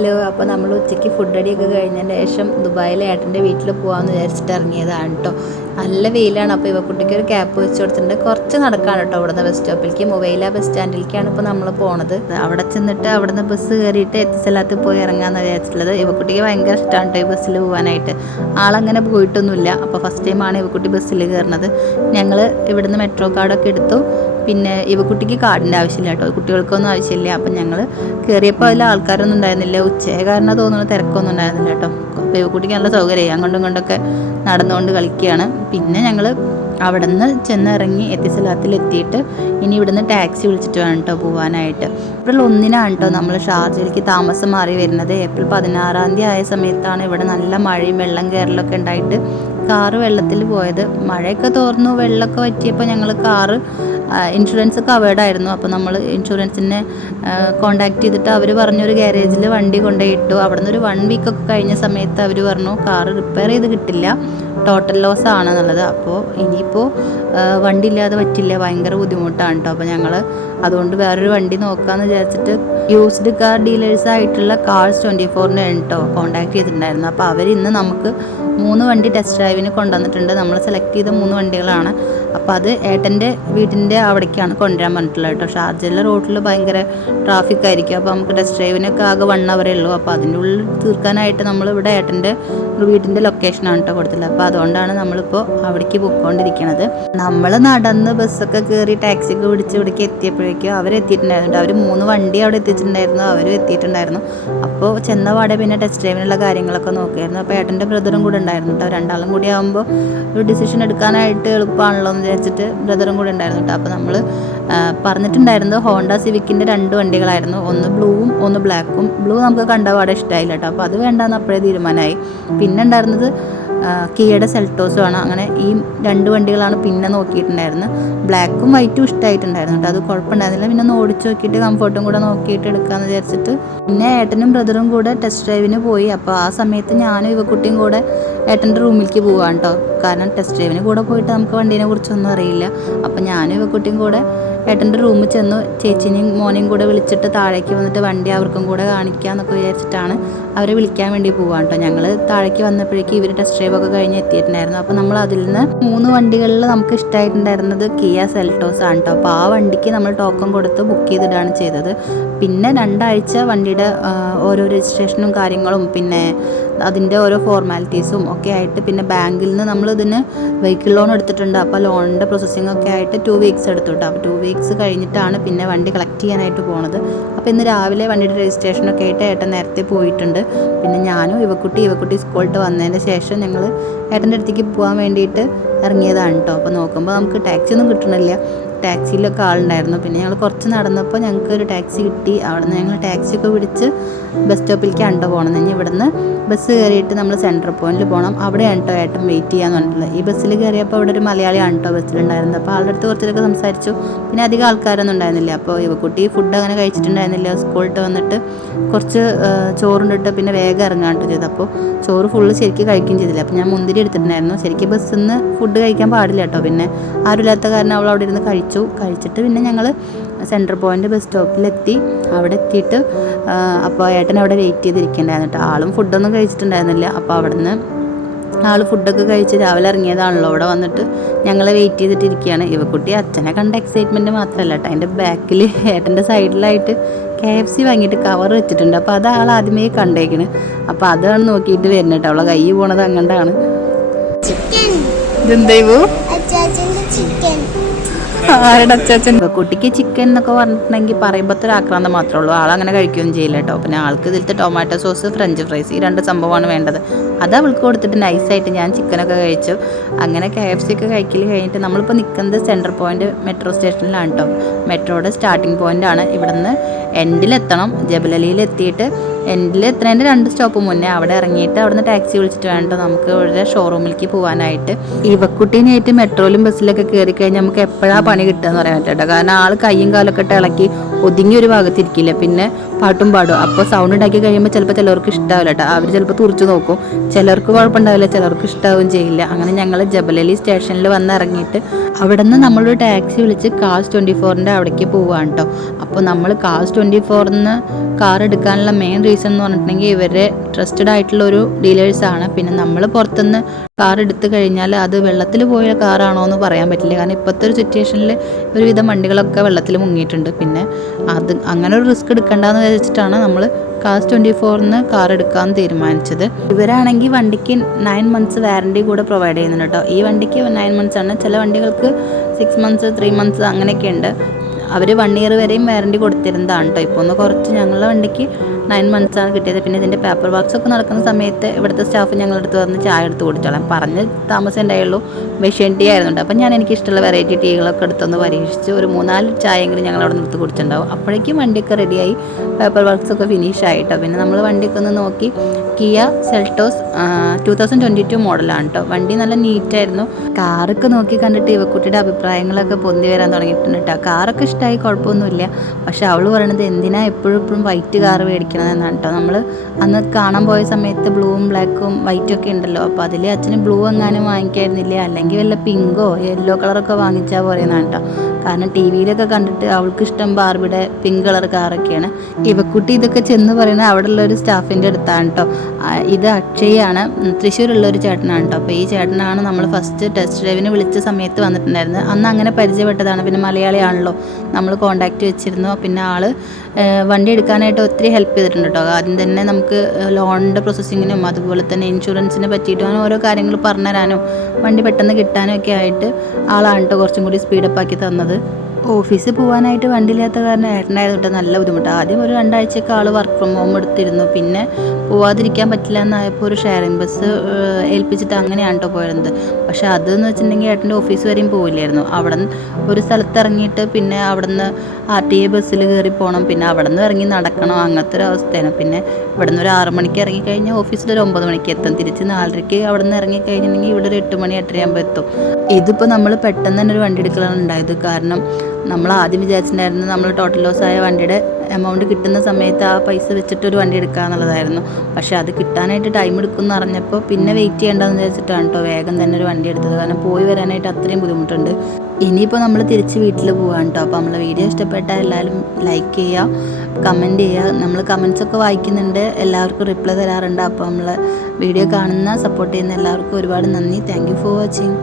Hello, അപ്പോൾ നമ്മൾ ഉച്ചയ്ക്ക് ഫുഡ് അടിയൊക്കെ കഴിഞ്ഞതിന് ശേഷം ദുബായിലെ ഏട്ടൻ്റെ വീട്ടിൽ പോകാമെന്ന് വിചാരിച്ചിട്ട് ഇറങ്ങിയതാണ് കേട്ടോ. നല്ല വെയിലാണ്. അപ്പോൾ ഇവക്കുട്ടിക്ക് ഒരു ക്യാപ്പ് വെച്ച് കൊടുത്തിട്ടുണ്ട്. കുറച്ച് നടക്കാണ് കേട്ടോ അവിടുന്ന് ബസ് സ്റ്റോപ്പിലേക്ക്, മൊബൈല ബസ് സ്റ്റാൻഡിലേക്കാണ് ഇപ്പോൾ നമ്മൾ പോണത്. അവിടെ ചെന്നിട്ട് അവിടുന്ന് ബസ് കയറിയിട്ട് എത്തിസ്ഥലത്ത് പോയി ഇറങ്ങാമെന്ന് വിചാരിച്ചിട്ടുള്ളത്. ഇവക്കുട്ടിക്ക് ഭയങ്കര ഇഷ്ടമാണ് കേട്ടോ ഈ ബസ്സിൽ പോകാനായിട്ട്. ആളങ്ങനെ പോയിട്ടൊന്നുമില്ല. അപ്പോൾ ഫസ്റ്റ് ടൈമാണ് ഇവക്കുട്ടി ബസ്സിൽ കയറുന്നത്. ഞങ്ങൾ ഇവിടുന്ന് മെട്രോ കാർഡൊക്കെ എടുത്തു. പിന്നെ ഇവക്കുട്ടിക്ക് കാർഡിൻ്റെ ആവശ്യമില്ല കേട്ടോ, കുട്ടികൾക്കൊന്നും ആവശ്യമില്ല. അപ്പം ഞങ്ങൾ കയറിയപ്പോൾ അതിൽ ആൾക്കാരൊന്നും ഉണ്ടായിരുന്നില്ല. ഉച്ചയെ കാരണം തോന്നുന്നു തിരക്കൊന്നും ഉണ്ടായിരുന്നില്ല കേട്ടോ. അപ്പോൾ ഇവക്കുട്ടിക്ക് നല്ല സൗകര്യമായി അങ്ങോട്ടും ഇങ്ങോട്ടൊക്കെ നടന്നുകൊണ്ട് കളിക്കുകയാണ്. പിന്നെ ഞങ്ങൾ അവിടെ നിന്ന് ചെന്നിറങ്ങി എത്തിസ്ഥലത്തിൽ എത്തിയിട്ട് ഇനി ഇവിടുന്ന് ടാക്സി വിളിച്ചിട്ട് വേണം കേട്ടോ പോകാനായിട്ട്. ഏപ്രിൽ 1-നാണ് കേട്ടോ നമ്മൾ ഷാർജയിലേക്ക് താമസം മാറി വരുന്നത്. ഏപ്രിൽ 16-ാം തീയതി ആയ സമയത്താണ് ഇവിടെ നല്ല മഴയും വെള്ളം കയറലൊക്കെ ഉണ്ടായിട്ട് കാറ് വെള്ളത്തിൽ പോയത്. മഴയൊക്കെ തോർന്നു, വെള്ളമൊക്കെ വറ്റിയപ്പോൾ ഞങ്ങൾ കാറ് ഇൻഷുറൻസ് കവേർഡ് ആയിരുന്നു. അപ്പോൾ നമ്മൾ ഇൻഷുറൻസിനെ കോൺടാക്ട് ചെയ്തിട്ട് അവർ പറഞ്ഞൊരു ഗ്യാരേജിൽ വണ്ടി കൊണ്ടുപോയി ഇട്ടു. അവിടെ നിന്ന് ഒരു 1 വീക്കൊക്കെ കഴിഞ്ഞ സമയത്ത് അവർ പറഞ്ഞു കാറ് റിപ്പയർ ചെയ്ത് കിട്ടില്ല, ടോട്ടൽ ലോസ് ആണെന്നുള്ളത്. അപ്പോൾ ഇനിയിപ്പോൾ വണ്ടി ഇല്ലാതെ പറ്റില്ല, ഭയങ്കര ബുദ്ധിമുട്ടാണ് കേട്ടോ. അപ്പോൾ ഞങ്ങൾ അതുകൊണ്ട് വേറൊരു വണ്ടി നോക്കാമെന്ന് വിചാരിച്ചിട്ട് യൂസ്ഡ് കാർ ഡീലേഴ്സായിട്ടുള്ള കാർസ് 24-നെ കേട്ടോ കോൺടാക്ട് ചെയ്തിട്ടുണ്ടായിരുന്നു. അപ്പോൾ അവർ ഇന്ന് നമുക്ക് 3 വണ്ടി ടെസ്റ്റ് ഡ്രൈവിന് കൊണ്ടുവന്നിട്ടുണ്ട്. നമ്മൾ സെലക്ട് ചെയ്ത 3 വണ്ടികളാണ്. അപ്പോൾ അത് ഏട്ടൻ്റെ വീടിൻ്റെ അവിടേക്കാണ് കൊണ്ടുവരാൻ പറഞ്ഞിട്ടുള്ളത് കേട്ടോ. ഷാർജയിലെ റോഡിൽ ഭയങ്കര ട്രാഫിക് ആയിരിക്കും. അപ്പോൾ നമുക്ക് ടെസ്റ്റ് ഡ്രൈവിനൊക്കെ ആകെ 1 അവറേ ഉള്ളൂ. അപ്പോൾ അതിൻ്റെ ഉള്ളിൽ തീർക്കാനായിട്ട് നമ്മളിവിടെ ഏട്ടൻ്റെ വീടിൻ്റെ ലൊക്കേഷനാണ് കേട്ടോ കൊടുത്തില്ല. അപ്പോൾ അതുകൊണ്ടാണ് നമ്മളിപ്പോൾ അവിടേക്ക് പോയിക്കൊണ്ടിരിക്കുന്നത്. നമ്മൾ നടന്ന് ബസ്സൊക്കെ കയറി ടാക്സിയൊക്കെ പിടിച്ച് ഇവിടേക്ക് എത്തിയപ്പോഴേക്കും അവരെത്തിയിട്ടുണ്ടായിരുന്നു. അവർ 3 വണ്ടി അവിടെ എത്തിച്ചിട്ടുണ്ടായിരുന്നു, അവരും എത്തിയിട്ടുണ്ടായിരുന്നു. അപ്പോൾ ചെന്ന പാടെ പിന്നെ ടെസ്റ്റ് ഡ്രൈവിനുള്ള കാര്യങ്ങളൊക്കെ നോക്കിയായിരുന്നു. അപ്പോൾ ഏട്ടൻ്റെ ബ്രദറും കൂടെ ഉണ്ടായിരുന്നു കേട്ടോ. രണ്ടാളും കൂടി ആകുമ്പോൾ ഒരു ഡിസിഷൻ എടുക്കാനായിട്ട് എളുപ്പമാണല്ലോ എന്ന് വിചാരിച്ചിട്ട് ബ്രദറും കൂടെ ഉണ്ടായിരുന്നു കേട്ടോ. അപ്പോൾ നമ്മൾ പറഞ്ഞിട്ടുണ്ടായിരുന്നത് ഹോണ്ട സിവിക്കിൻ്റെ 2 വണ്ടികളായിരുന്നു, ഒന്ന് ബ്ലൂവും ഒന്ന് ബ്ലാക്കും. ബ്ലൂ നമുക്ക് കണ്ടപാടെ ഇഷ്ടമായില്ല കേട്ടോ. അപ്പോൾ അത് വേണ്ടാന്ന് അപ്പോഴേ തീരുമാനമായി. പിന്നെ ഉണ്ടായിരുന്നത് കിയയുടെ സെൽട്ടോസും ആണ്. അങ്ങനെ ഈ 2 വണ്ടികളാണ് പിന്നെ നോക്കിയിട്ടുണ്ടായിരുന്നത്. ബ്ലാക്കും വൈറ്റും ഇഷ്ടമായിട്ടുണ്ടായിരുന്നു കേട്ടോ, അത് കുഴപ്പമുണ്ടായിരുന്നില്ല. പിന്നെ ഒന്ന് ഓടിച്ച് നോക്കിയിട്ട് കംഫർട്ടും കൂടെ നോക്കിയിട്ട് എടുക്കാമെന്ന് വിചാരിച്ചിട്ട് പിന്നെ ഏട്ടനും ബ്രദറും കൂടെ ടെസ്റ്റ് ഡ്രൈവിന് പോയി. അപ്പോൾ ആ സമയത്ത് ഞാനും ഇവക്കുട്ടിയും കൂടെ ഏട്ടൻ്റെ റൂമിലേക്ക് പോവാണ് കേട്ടോ. കാരണം ടെസ്റ്റ് ഡ്രൈവിന് കൂടെ പോയിട്ട് നമുക്ക് വണ്ടീനെ കുറിച്ചൊന്നും അറിയില്ല. അപ്പോൾ ഞാനും ഇവക്കുട്ടിയും കൂടെ ഏട്ടൻ്റെ റൂമിൽ ചെന്നു ചേച്ചിനെയും മോനെയും കൂടെ വിളിച്ചിട്ട് താഴേക്ക് വന്നിട്ട് വണ്ടി അവർക്കും കൂടെ കാണിക്കാമെന്നൊക്കെ വിചാരിച്ചിട്ടാണ് അവരെ വിളിക്കാൻ വേണ്ടി പോവാണ് കേട്ടോ. ഞങ്ങൾ താഴേക്ക് വന്നപ്പോഴേക്കും ഇവർ ടെസ്റ്റ് ഡ്രൈവൊക്കെ കഴിഞ്ഞ് എത്തിയിട്ടുണ്ടായിരുന്നു. അപ്പോൾ നമ്മൾ അതിൽ നിന്ന് 3 വണ്ടികളിൽ നമുക്ക് ഇഷ്ടമായിട്ടുണ്ടായിരുന്നത് കിയ സെൽട്ടോസ് ആണ് കേട്ടോ. അപ്പോൾ ആ വണ്ടിക്ക് നമ്മൾ ടോക്കൺ കൊടുത്ത് ബുക്ക് ചെയ്തിട്ടാണ് ചെയ്തത്. പിന്നെ 2 ആഴ്ച വണ്ടിയുടെ ഓരോ രജിസ്ട്രേഷനും കാര്യങ്ങളും പിന്നെ അതിൻ്റെ ഓരോ ഫോർമാലിറ്റീസും ഒക്കെ ആയിട്ട് പിന്നെ ബാങ്കിൽ നിന്ന് നമ്മളിതിന് വെഹിക്കിൾ ലോൺ എടുത്തിട്ടുണ്ട്. അപ്പോൾ ലോണിൻ്റെ പ്രോസസ്സിംഗ് ഒക്കെ ആയിട്ട് 2 വീക്സ് എടുത്തു കേട്ടോ. അപ്പോൾ 2 വീക്സ് കഴിഞ്ഞിട്ടാണ് പിന്നെ വണ്ടി കളക്ട് ചെയ്യാനായിട്ട് പോണത്. അപ്പോൾ ഇന്ന് രാവിലെ വണ്ടിയുടെ രജിസ്ട്രേഷനൊക്കെ ആയിട്ട് ഏട്ടൻ നേരത്തെ പോയിട്ടുണ്ട്. പിന്നെ ഞാനും ഇവക്കുട്ടി സ്കൂളിട്ട് വന്നതിന് ശേഷം ഞങ്ങൾ ഏട്ടൻ്റെ അടുത്തേക്ക് പോകാൻ വേണ്ടിയിട്ട് ഇറങ്ങിയതാണ് കേട്ടോ. അപ്പോൾ നോക്കുമ്പോൾ നമുക്ക് ടാക്സി ഒന്നും കിട്ടണില്ല. ടാക്സിയിലൊക്കെ ആളുണ്ടായിരുന്നു. പിന്നെ ഞങ്ങൾ കുറച്ച് നടന്നപ്പോൾ ഞങ്ങൾക്ക് ഒരു ടാക്സി കിട്ടി. അവിടെ നിന്ന് ഞങ്ങൾ ടാക്സിയൊക്കെ പിടിച്ച് ബസ് സ്റ്റോപ്പിലേക്കാണ് കേട്ടോ പോകണം. ഇനി ഇവിടുന്ന് ബസ് കയറിയിട്ട് നമ്മൾ സെൻട്രൽ പോയിന്റിൽ പോകണം. അവിടെയാണ് കേട്ടോ ഏട്ടൻ വെയിറ്റ് ചെയ്യാന്ന് പറഞ്ഞിട്ടുള്ളത്. ഈ ബസ്സിൽ കയറിയപ്പോൾ അവിടെ ഒരു മലയാളിയാണ് കേട്ടോ ബസ്സിലുണ്ടായിരുന്നത്. അപ്പോൾ ആളുടെ അടുത്ത് കുറച്ചൊക്കെ സംസാരിച്ചു. പിന്നെ അധികം ആൾക്കാരൊന്നും ഉണ്ടായിരുന്നില്ല. അപ്പോൾ ഇവക്കുട്ടി ഫുഡ് അങ്ങനെ കഴിച്ചിട്ടുണ്ടായിരുന്നില്ല. സ്കൂളിട്ട് വന്നിട്ട് കുറച്ച് ചോറുണ്ടിട്ട് പിന്നെ വേഗം ഇറങ്ങാൻ കേട്ടോ ചെയ്തത്. അപ്പോൾ ചോറ് ഫുള്ള് ശരിക്കും കഴിക്കുകയും ചെയ്തില്ല. അപ്പോൾ ഞാൻ മുന്തിരി എടുത്തിട്ടുണ്ടായിരുന്നു. ശരിക്കും ബസ്സിൽ നിന്ന് ഫുഡ് കഴിക്കാൻ പാടില്ല കേട്ടോ. പിന്നെ ആരുമില്ലാത്ത കാരണം അവൾ അവിടെ ഇരുന്ന് കഴിച്ചിട്ട് പിന്നെ ഞങ്ങൾ സെൻട്രൽ പോയിന്റ് ബസ് സ്റ്റോപ്പിലെത്തി. അവിടെ എത്തിയിട്ട് അപ്പോൾ ഏട്ടൻ അവിടെ വെയിറ്റ് ചെയ്തിരിക്കണ്ടായിരുന്നു കേട്ടോ. ആളും ഫുഡൊന്നും കഴിച്ചിട്ടുണ്ടായിരുന്നില്ല. അപ്പോൾ അവിടെ നിന്ന് ആൾ ഫുഡൊക്കെ കഴിച്ച് രാവിലെ ഇറങ്ങിയതാണല്ലോ. അവിടെ വന്നിട്ട് ഞങ്ങളെ വെയിറ്റ് ചെയ്തിട്ടിരിക്കുകയാണ്. ഇവക്കുട്ടി അച്ഛനെ കണ്ട എക്സൈറ്റ്മെൻറ്റ് മാത്രമല്ല കേട്ടോ, അതിൻ്റെ ബാക്കിൽ ഏട്ടൻ്റെ സൈഡിലായിട്ട് KFC വാങ്ങിയിട്ട് കവർ വെച്ചിട്ടുണ്ട്. അപ്പോൾ അത് ആൾ ആദ്യമേ കണ്ടേക്കണ്. അപ്പോൾ അതാണ് നോക്കിയിട്ട് വരുന്നത് കേട്ടോ. അവളെ കൈ പോണത് അങ്ങോട്ടാണ്. ഇതെന്താ ആരുടെ അച്ചാച്ചൻ? കുട്ടിക്ക് ചിക്കൻ എന്നൊക്കെ പറഞ്ഞിട്ടുണ്ടെങ്കിൽ പറയുമ്പോഴത്തെ ഒരു ആക്രാന്തം മാത്രമേ ഉള്ളൂ. ആളങ്ങനെ കഴിക്കുകയൊന്നും ചെയ്യില്ല കേട്ടോ. പിന്നെ ആൾക്ക് ഇതിലത്തെ ടൊമാറ്റോ സോസ്, ഫ്രഞ്ച് ഫ്രൈസ്, ഈ 2 സംഭവമാണ് വേണ്ടത്. അത് അവൾക്ക് കൊടുത്തിട്ട് നൈസായിട്ട് ഞാൻ ചിക്കനൊക്കെ കഴിച്ചു. അങ്ങനെ KFC ഒക്കെ കഴിക്കൽ കഴിഞ്ഞിട്ട് നമ്മളിപ്പോൾ നിൽക്കുന്നത് സെൻട്രൽ പോയിന്റ് മെട്രോ സ്റ്റേഷനിലാണ് കേട്ടോ. മെട്രോയുടെ സ്റ്റാർട്ടിംഗ് പോയിൻ്റാണ്. ഇവിടെ നിന്ന് എൻഡിലെത്തണം. ജബലലിയിൽ എത്തിയിട്ട് എൻഡിൽ എത്തുന്നതിൻ്റെ 2 സ്റ്റോപ്പ് മുന്നേ അവിടെ ഇറങ്ങിയിട്ട് അവിടെ നിന്ന് ടാക്സി വിളിച്ചിട്ട് വേണ്ട നമുക്ക് ഇവിടെ ഷോറൂമിലേക്ക് പോകാനായിട്ട്. ഇവക്കുട്ടീനായിട്ട് മെട്രോയിലും ബസ്സിലൊക്കെ കയറി കഴിഞ്ഞാൽ നമുക്ക് എപ്പോഴാണ് പണി കിട്ടുക എന്ന് പറയാൻ പറ്റും കേട്ടോ. കാരണം ആൾ കയ്യും കാലൊക്കെ ഇട്ട് ഇളക്കി ഒതുങ്ങി ഒരു ഭാഗത്തിരിക്കില്ല, പിന്നെ പാട്ടും പാടും. അപ്പോൾ സൗണ്ട് ഉണ്ടാക്കി കഴിയുമ്പോൾ ചിലപ്പോൾ ചിലർക്ക് ഇഷ്ടാവില്ല കേട്ടോ, അവർ ചിലപ്പോൾ തുറച്ചു നോക്കും. ചിലർക്ക് കുഴപ്പമുണ്ടാവില്ല, ചിലർക്ക് ഇഷ്ടാവും ചെയ്യില്ല. അങ്ങനെ ഞങ്ങൾ ജബലലി സ്റ്റേഷനിൽ വന്ന് ഇറങ്ങിയിട്ട് അവിടെ നിന്ന് നമ്മളൊരു ടാക്സി വിളിച്ച് കാസ് 24ൻ്റെ അവിടേക്ക് പോവുകയാണ് കേട്ടോ. അപ്പോൾ നമ്മൾ കാസ് 24ന്ന് കാർ എടുക്കാനുള്ള മെയിൻ റീസൺ എന്ന് പറഞ്ഞിട്ടുണ്ടെങ്കിൽ ഇവരെ ട്രസ്റ്റഡ് ആയിട്ടുള്ള ഒരു ഡീലേഴ്സാണ്. പിന്നെ നമ്മൾ പുറത്തുനിന്ന് കാർ എടുത്തു കഴിഞ്ഞാൽ അത് വെള്ളത്തിൽ പോയ കാറാണോ എന്ന് പറയാൻ പറ്റില്ല, കാരണം ഇപ്പോഴത്തെ ഒരു സിറ്റുവേഷനിൽ ഒരുവിധം വണ്ടികളൊക്കെ വെള്ളത്തിൽ മുങ്ങിയിട്ടുണ്ട്. പിന്നെ അത് അങ്ങനെ ഒരു റിസ്ക് എടുക്കണ്ടെന്ന് വിചാരിച്ചിട്ടാണ് നമ്മൾ കാസ് 24ന്ന് കാർ എടുക്കാൻ തീരുമാനിച്ചത്. ഇവരാണെങ്കിൽ വണ്ടിക്ക് 9 മന്ത്സ് വാറണ്ടി കൂടെ പ്രൊവൈഡ് ചെയ്യുന്നുണ്ട് കേട്ടോ. ഈ വണ്ടിക്ക് 9 മന്ത്സ് ആണ്, ചില വണ്ടികൾക്ക് 6 മന്ത്സ് 3 മന്ത്സ് അങ്ങനെയൊക്കെ ഉണ്ട്. അവർ 1 ഇയർ വരെയും വാറണ്ടി കൊടുത്തിരുന്നതാണ് കേട്ടോ. ഇപ്പോൾ ഒന്ന് കുറച്ച് ഞങ്ങളുടെ വണ്ടിക്ക് 9 മന്ത്സാണ് കിട്ടിയത്. പിന്നെ ഇതിൻ്റെ പേപ്പർ വർക്ക്സ് ഒക്കെ നടക്കുന്ന സമയത്ത് ഇവിടുത്തെ സ്റ്റാഫ് ഞങ്ങളുടെ അടുത്ത് വന്ന് ചായ എടുത്ത് കുടിച്ചോളാം പറഞ്ഞ് താമസം ഉണ്ടായുള്ളൂ. മെഷീൻ ടീ ആയിരുന്നുണ്ട്. അപ്പം ഞാൻ എനിക്കിഷ്ടമുള്ള വെറൈറ്റി ടീകളൊക്കെ എടുത്തൊന്ന് പരീക്ഷിച്ച് ഒരു 3-4 ചായയെങ്കിലും ഞങ്ങൾ അവിടെ നിർത്തി കുടിച്ചിട്ടുണ്ടാവും. അപ്പോഴേക്കും വണ്ടിയൊക്കെ റെഡിയായി, പേപ്പർ വർക്ക്സ് ഒക്കെ ഫിനിഷ് ആയിട്ടോ. പിന്നെ നമ്മൾ വണ്ടിയൊക്കെ ഒന്ന് നോക്കി. കിയ സെൽട്ടോസ് 2022 മോഡലാണ് കേട്ടോ. വണ്ടി നല്ല നീറ്റായിരുന്നു. കാറൊക്കെ നോക്കി കണ്ടിട്ട് ഇവക്കുട്ടിയുടെ അഭിപ്രായങ്ങളൊക്കെ പൊന്തി വരാൻ തുടങ്ങിയിട്ടുണ്ട് കേട്ടോ. കാറൊക്കെ ഇഷ്ടമായി, കുഴപ്പമൊന്നുമില്ല. പക്ഷെ അവൾ പറയണത് എന്തിനാ എപ്പോഴും വൈറ്റ് കാർ മേടിക്കണതെന്നാണ് കേട്ടോ. നമ്മൾ അന്ന് കാണാൻ പോയ സമയത്ത് ബ്ലൂവും ബ്ലാക്കും വൈറ്റും ഒക്കെ ഉണ്ടല്ലോ, അപ്പോൾ അതിൽ അച്ഛന് ബ്ലൂ എങ്ങാനും വാങ്ങിക്കായിരുന്നില്ല, അല്ലെങ്കിൽ വല്ല പിങ്കോ യെല്ലോ കളറൊക്കെ വാങ്ങിച്ചാൽ പോരെന്നാണ് കേട്ടോ. കാരണം ടി വിയിലൊക്കെ കണ്ടിട്ട് അവൾക്ക് ഇഷ്ടം ബാർബിയുടെ പിങ്ക് കളർ കാറൊക്കെയാണ്. ഇവക്കുട്ടി ഇതൊക്കെ ചെന്ന് പറയുന്നത് അവിടെയുള്ള ഒരു സ്റ്റാഫിൻ്റെ അടുത്താണ് കേട്ടോ. ഇത് അക്ഷയാണ്, തൃശ്ശൂരുള്ളൊരു ചേട്ടനാണ് കേട്ടോ. അപ്പോൾ ഈ ചേട്ടനാണ് നമ്മൾ ഫസ്റ്റ് ടെസ്റ്റ് ഡ്രൈവിന് വിളിച്ച സമയത്ത് വന്നിട്ടുണ്ടായിരുന്നത്. അന്ന് അങ്ങനെ പരിചയപ്പെട്ടതാണ്. പിന്നെ മലയാളിയാണല്ലോ, നമ്മൾ കോണ്ടാക്റ്റ് വെച്ചിരുന്നു. പിന്നെ ആൾ വണ്ടി എടുക്കാനായിട്ട് ഒത്തിരി ഹെൽപ്പ് ചെയ്തിട്ടുണ്ട് കേട്ടോ. ആദ്യം തന്നെ നമുക്ക് ലോണിൻ്റെ പ്രോസസ്സിങ്ങിനും അതുപോലെ തന്നെ ഇൻഷുറൻസിനെ പറ്റിയിട്ടും അങ്ങനെ ഓരോ കാര്യങ്ങൾ പറഞ്ഞുതരാനും വണ്ടി പെട്ടെന്ന് കിട്ടാനും ഒക്കെ ആയിട്ട് ആളാണ് കേട്ടോ കുറച്ചും കൂടി സ്പീഡപ്പ് ആക്കി തന്നത്. ഓഫീസിൽ പോകാനായിട്ട് വണ്ടിയില്ലാത്ത കാരണം ഏട്ടനായിരുന്നു കേട്ടോ നല്ല ബുദ്ധിമുട്ട്. ആദ്യം ഒരു 2 ആഴ്ചയൊക്കെ ആൾ വർക്ക് ഫ്രം ഹോം എടുത്തിരുന്നു. പിന്നെ പോവാതിരിക്കാൻ പറ്റില്ല എന്നായപ്പോൾ ഒരു ഷെയറിംഗ് ബസ് ഏൽപ്പിച്ചിട്ട് അങ്ങനെയാണ് കേട്ടോ പോയിരുന്നത്. പക്ഷേ അതെന്ന് വെച്ചിട്ടുണ്ടെങ്കിൽ ഏട്ടൻ്റെ ഓഫീസ് വരെയും പോവില്ലായിരുന്നു. അവിടെ നിന്ന് ഒരു സ്ഥലത്ത് ഇറങ്ങിയിട്ട് പിന്നെ അവിടെ നിന്ന് RTA ബസ്സിൽ കയറി പോകണം, പിന്നെ അവിടെ നിന്ന് ഇറങ്ങി നടക്കണം, അങ്ങനത്തെ ഒരു അവസ്ഥയാണ്. പിന്നെ ഇവിടെ നിന്ന് ഒരു 6 മണിക്ക് ഇറങ്ങിക്കഴിഞ്ഞാൽ ഓഫീസിൽ ഒരു 9 മണിക്ക് എത്തും. തിരിച്ച് 4:30 അവിടെ നിന്ന് ഇറങ്ങിക്കഴിഞ്ഞിട്ടുണ്ടെങ്കിൽ ഇവിടെ ഒരു 8 മണി 8:30 ആകുമ്പോൾ എത്തും. ഇതിപ്പോൾ നമ്മൾ പെട്ടെന്ന് തന്നെ ഒരു വണ്ടി എടുക്കലാണ് ഉണ്ടായത്. കാരണം നമ്മൾ ആദ്യം വിചാരിച്ചിട്ടുണ്ടായിരുന്നു നമ്മൾ ടോട്ടൽ ലോസ് ആയ വണ്ടിയുടെ എമൗണ്ട് കിട്ടുന്ന സമയത്ത് ആ പൈസ വെച്ചിട്ട് ഒരു വണ്ടി എടുക്കുക എന്നുള്ളതായിരുന്നു. പക്ഷേ അത് കിട്ടാനായിട്ട് ടൈം എടുക്കുമെന്ന് അറിഞ്ഞപ്പോൾ പിന്നെ വെയിറ്റ് ചെയ്യേണ്ടതെന്ന് വിചാരിച്ചിട്ടാണ് കേട്ടോ വേഗം തന്നെ ഒരു വണ്ടി എടുത്തത്. കാരണം പോയി വരാനായിട്ട് അത്രയും ബുദ്ധിമുട്ടുണ്ട്. ഇനിയിപ്പോൾ നമ്മൾ തിരിച്ച് വീട്ടിൽ പോകാൻ കേട്ടോ. അപ്പോൾ നമ്മളെ വീഡിയോ ഇഷ്ടപ്പെട്ടാൽ എല്ലാവരും ലൈക്ക് ചെയ്യുക, കമൻറ്റ് ചെയ്യുക. നമ്മൾ കമൻസൊക്കെ വായിക്കുന്നുണ്ട്, എല്ലാവർക്കും റിപ്ലൈ തരാറുണ്ട്. അപ്പോൾ നമ്മൾ വീഡിയോ കാണുന്ന സപ്പോർട്ട് ചെയ്യുന്ന എല്ലാവർക്കും ഒരുപാട് നന്ദി. Thank you for watching.